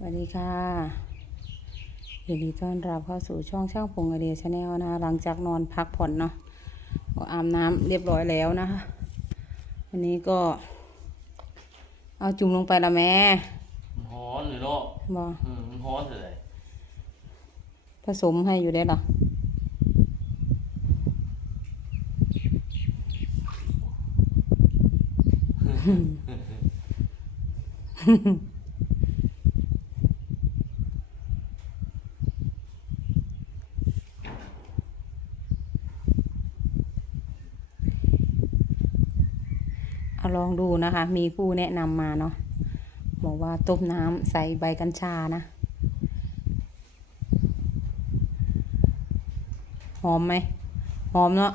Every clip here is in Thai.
สวัสดีค่ะยินดีต้อนรับเข้าสู่ช่องช่างพงไอเดียชาแนลนะคะหลังจากนอนพักผ่อนเนาะก็อาบน้ำเรียบร้อยแล้วนะคะวันนี้ก็ เอาจุ่มลงไปละแม่มันฮ้อนเลยเนาะบออืมมันฮ้อนเลยผสมให้อยู่ได้หรอ เอาลองดูนะคะ มีผู้แนะนำมาเนาะบอกว่าต้มน้ำใส่ใบกัญชานะหอมไหมหอมเนาะ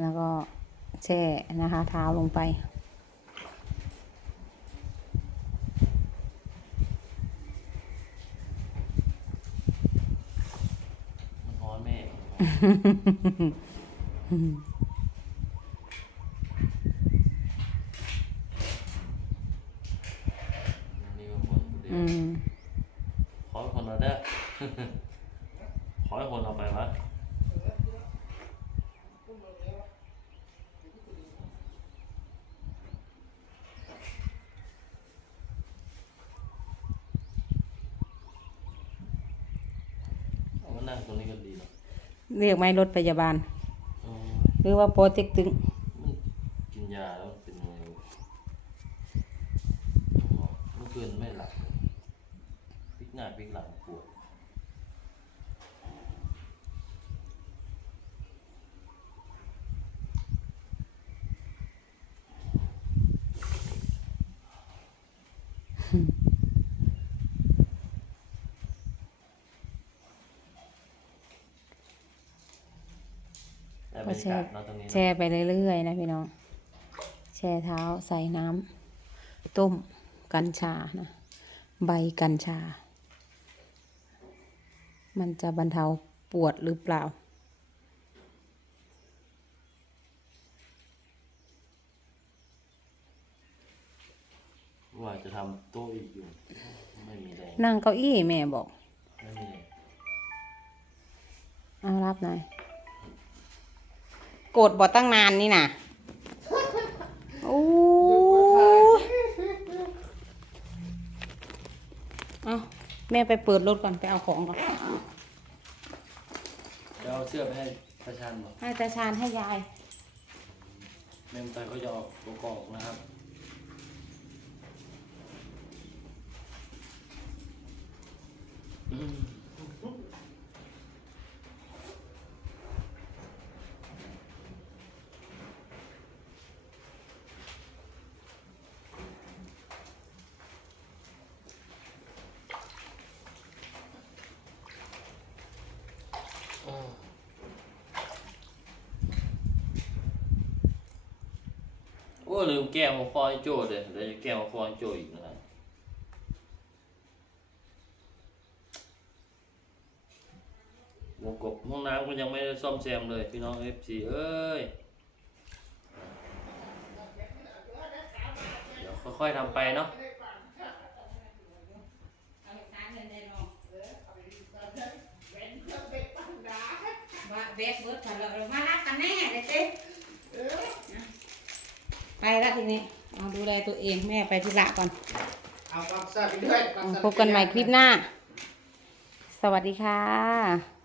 แล้วก็แช่นะคะเท้าลงไป มันฮ้อนแม่ นี่ก็คนเดียว อืมขอให้คนเอาได้อขอให้คนเอาไปวะเอามานั่งตรงนี้ก็ดีเนาะเรียกไหมรถพยาบาล อืมหรือว่าโปรเจกตึง มันกินยาแล้วมันเป็นยังไงวะเมื่อคืนไม่หลับเลยพลิก หน้าพลิกหลังปวดแต่บรรยากาศเนาะตรงนี้เนาะแช่ไปเรื่อยๆนะพี่น้อง แช่เท้าใส่น้ำต้มกัญชานะ ใบกัญชา มันจะบรรเทาปวดหรือเปล่า ว่าจะทำโต๊ะอีกอยู่ ไม่มีแรงนั่งเก้าอี้แม่บอก ไม่มีแรงเอารับหน่อยโกรธบอตั้งนานนี่นะโอ้ยเอา แม่ไปเปิดรถก่อนไปเอาของก่อนเดี๋ยวเอาเสื้อไปให้ประชันบอกให้ตาชานให้ยาย เมมไตเขาจะออกตัวกรอกนะครับ อืม อ้ลืมแก้วมาฟอยโจเลยเดี๋ยวจะแก้วมาฟอยโจอีกนะครับวงกบห้องน้ำก็ยังไม่ได้ซ่อมแซมเลยพี่น้อง FC เอ้ย เดี๋ยวค่อยๆทำไปเนาะว่าแบกเบิร์ดผ่านเรามารับกันแน่เลยเจ๊ ไปแล้วทีนี้เอาดูแลตัวเองแม่ไปธุระก่อนเอาความทราบไปด้วยความเอาทราบพบกันใหม่คลิปหน้า สวัสดีค่ะ